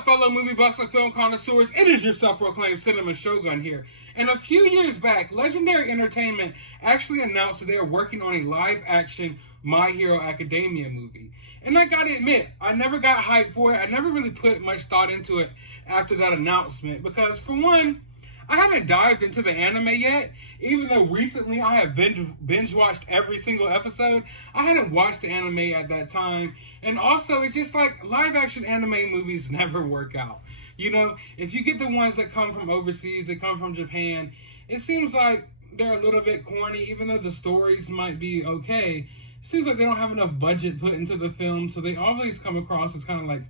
up, fellow movie buffs and film connoisseurs? It is your self-proclaimed cinema shogun here. And a few years back, Legendary Entertainment actually announced that they are working on a live-action My Hero Academia movie. And I gotta admit, I never got hyped for it. I never really put much thought into it after that announcement because, for one, I haven't dived into the anime yet. Even though recently I have binge-watched every single episode, I hadn't watched the anime at that time. And also, it's just like live-action anime movies never work out. You know, if you get the ones that come from overseas, they come from Japan, it seems like they're a little bit corny, even though the stories might be okay. It seems like they don't have enough budget put into the film, so they always come across as kind of like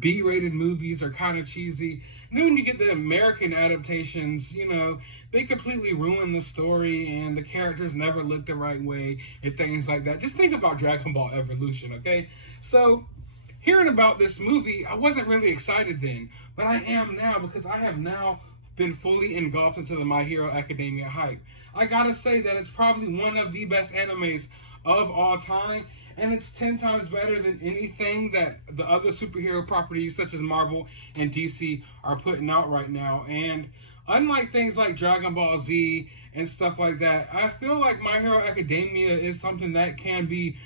B-rated movies or kind of cheesy. And then when you get the American adaptations, you know, they completely ruin the story and the characters never look the right way and things like that. Just think about Dragon Ball Evolution, okay? So, hearing about this movie, I wasn't really excited then, but I am now because I have now been fully engulfed into the My Hero Academia hype. I gotta say that it's probably one of the best animes of all time, and it's 10 times better than anything that the other superhero properties such as Marvel and DC are putting out right now. And unlike things like Dragon Ball Z and stuff like that, I feel like My Hero Academia is something that can be,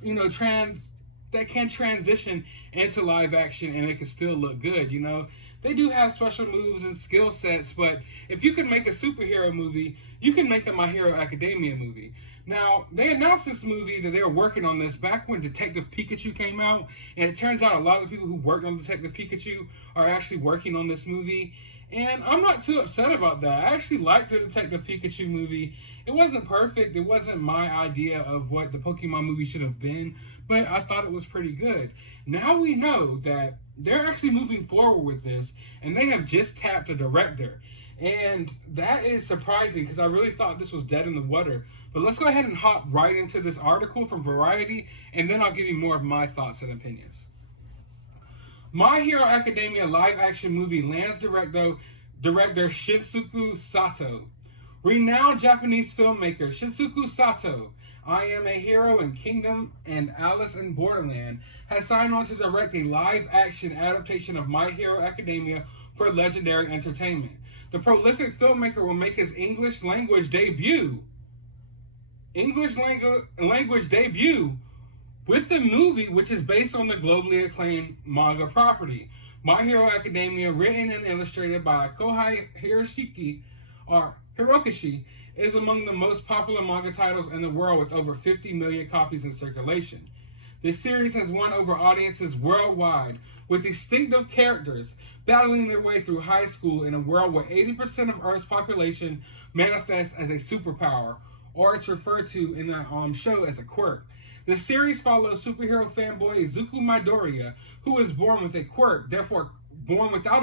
that can transition into live action and it can still look good, you know. They do have special moves and skill sets, but if you can make a superhero movie, you can make a My Hero Academia movie. Now, they announced this movie that they were working on this back when Detective Pikachu came out, and it turns out a lot of people who worked on Detective Pikachu are actually working on this movie, and I'm not too upset about that. I actually liked the Detective Pikachu movie. It wasn't perfect, it wasn't my idea of what the Pokemon movie should have been, but I thought it was pretty good. Now we know that they're actually moving forward with this, and they have just tapped a director. And that is surprising because I really thought this was dead in the water. But let's go ahead and hop right into this article from Variety, and then I'll give you more of my thoughts and opinions. My Hero Academia live-action movie lands director Shinsuke Sato. Renowned Japanese filmmaker Shinsuke Sato, I Am a Hero in Kingdom and Alice in Borderland, has signed on to direct a live-action adaptation of My Hero Academia for Legendary Entertainment. The prolific filmmaker will make his English language debut with the movie, which is based on the globally acclaimed manga property. My Hero Academia, written and illustrated by Kohei Hirokishi, is among the most popular manga titles in the world with over 50 million copies in circulation. This series has won over audiences worldwide, with distinctive characters battling their way through high school in a world where 80% of Earth's population manifests as a superpower, or it's referred to in the show as a quirk. The series follows superhero fanboy Izuku Midoriya, who was born without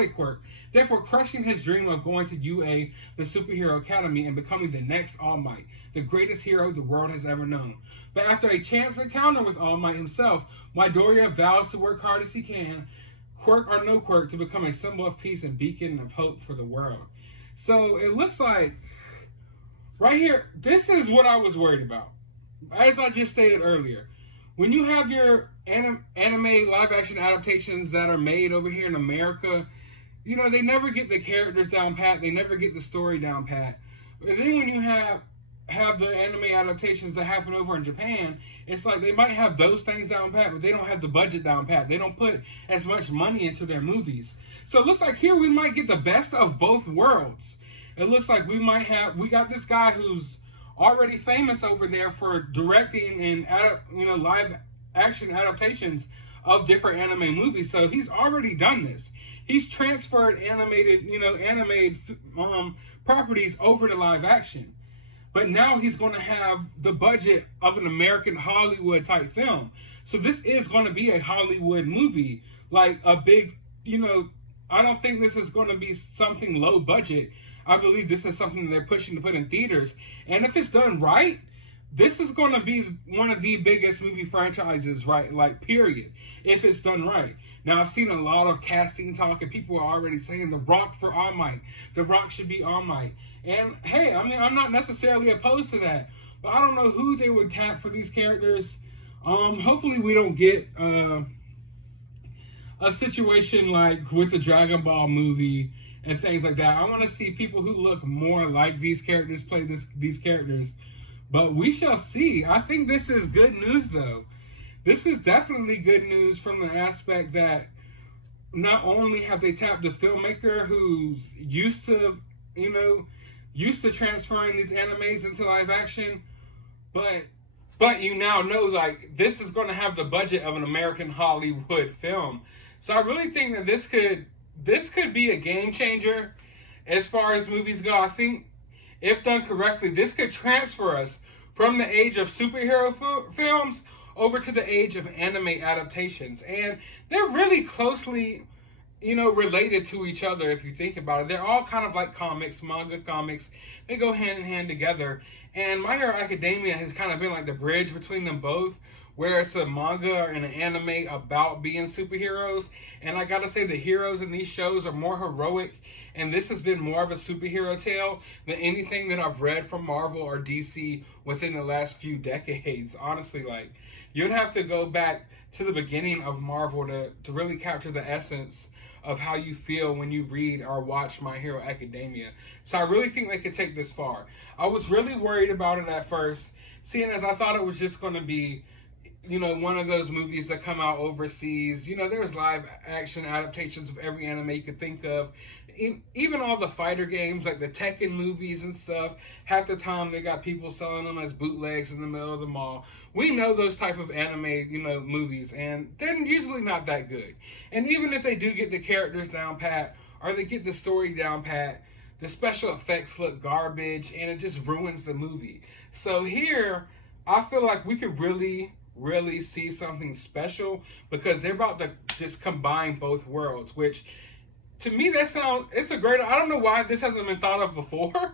a quirk, therefore crushing his dream of going to UA, the Superhero Academy, and becoming the next All Might, the greatest hero the world has ever known. But after a chance encounter with All Might himself, Midoriya vows to work hard as he can, quirk or no quirk, to become a symbol of peace and beacon of hope for the world. So it looks like, right here, this is what I was worried about. As I just stated earlier, when you have your anime live-action adaptations that are made over here in America, you know, they never get the characters down pat, they never get the story down pat. But then when you have the anime adaptations that happen over in Japan, it's like they might have those things down pat, but they don't have the budget down pat. They don't put as much money into their movies. So it looks like here we might get the best of both worlds. It looks like we got this guy who's already famous over there for directing and live action adaptations of different anime movies. So he's already done this. He's transferred animated properties over to live action. But now he's going to have the budget of an American Hollywood type film. So this is going to be a Hollywood movie, like a big, I don't think this is going to be something low budget. I believe this is something they're pushing to put in theaters. And if it's done right, this is going to be one of the biggest movie franchises, right? Like, period. If it's done right. Now, I've seen a lot of casting talk, and people are already saying The Rock for All Might. The Rock should be All Might. And, hey, I mean, I'm not necessarily opposed to that. But I don't know who they would tap for these characters. Hopefully we don't get a situation like with the Dragon Ball movie and things like that. I want to see people who look more like these characters play these characters. But we shall see. I think this is good news, though. This is definitely good news from the aspect that not only have they tapped a filmmaker who's used to transferring these animes into live action, but you now know like this is going to have the budget of an American Hollywood film. So I really think that this could be a game changer as far as movies go. I think if done correctly, this could transfer us from the age of superhero films over to the age of anime adaptations. And they're really closely, related to each other if you think about it. They're all kind of like comics, manga comics. They go hand in hand together. And My Hero Academia has kind of been like the bridge between them both, where it's a manga and an anime about being superheroes. And I gotta say, the heroes in these shows are more heroic, and this has been more of a superhero tale than anything that I've read from Marvel or DC within the last few decades. Honestly, like, you'd have to go back to the beginning of Marvel to really capture the essence of how you feel when you read or watch My Hero Academia. So I really think they could take this far. I was really worried about it at first, seeing as I thought it was just going to be, one of those movies that come out overseas. There's live action adaptations of every anime you could think of. Even all the fighter games, like the Tekken movies and stuff, half the time they got people selling them as bootlegs in the middle of the mall. We know those type of anime, movies, and they're usually not that good. And even if they do get the characters down pat, or they get the story down pat, the special effects look garbage, and it just ruins the movie. So here, I feel like we could really see something special, because they're about to just combine both worlds, which to me it's a great. I don't know why this hasn't been thought of before.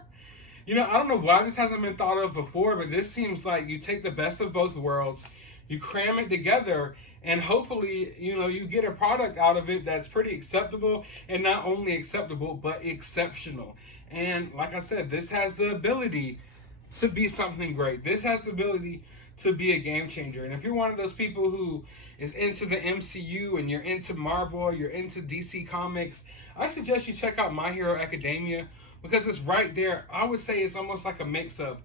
I don't know why this hasn't been thought of before, but this seems like you take the best of both worlds, you cram it together, and hopefully, you get a product out of it that's pretty acceptable, and not only acceptable, but exceptional. And like I said, this has the ability to be something great. This has the ability to be a game changer. And if you're one of those people who is into the MCU and you're into Marvel, you're into DC Comics, I suggest you check out My Hero Academia, because it's right there. I would say it's almost like a mix of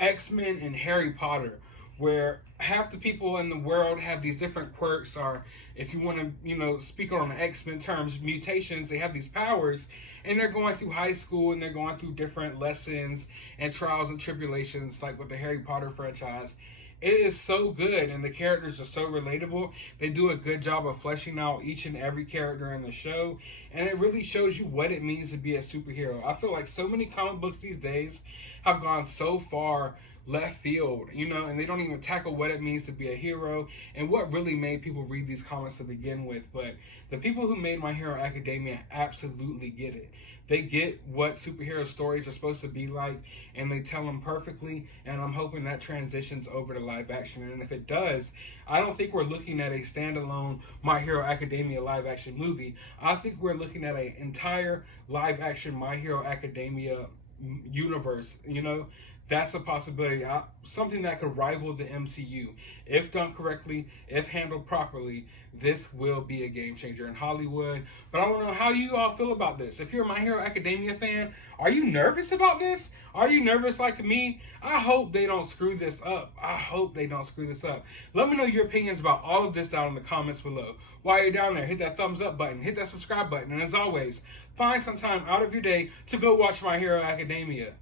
X-Men and Harry Potter, where half the people in the world have these different quirks, or if you want to, speak on X-Men terms, mutations. They have these powers, and they're going through high school, and they're going through different lessons and trials and tribulations, like with the Harry Potter franchise. It is so good, and the characters are so relatable. They do a good job of fleshing out each and every character in the show, and it really shows you what it means to be a superhero. I feel like so many comic books these days have gone so far left field, and they don't even tackle what it means to be a hero and what really made people read these comics to begin with. But the people who made My Hero Academia absolutely get it. They get what superhero stories are supposed to be like, and they tell them perfectly, and I'm hoping that transitions over to live action. And if it does, I don't think we're looking at a standalone My Hero Academia live action movie. I think we're looking at an entire live action My Hero Academia universe. That's a possibility. Something that could rival the MCU. If done correctly, if handled properly, this will be a game changer in Hollywood. But I want to know how you all feel about this. If you're a My Hero Academia fan, are you nervous about this? Are you nervous like me? I hope they don't screw this up. Let me know your opinions about all of this down in the comments below. While you're down there, hit that thumbs up button, hit that subscribe button, and as always, find some time out of your day to go watch My Hero Academia.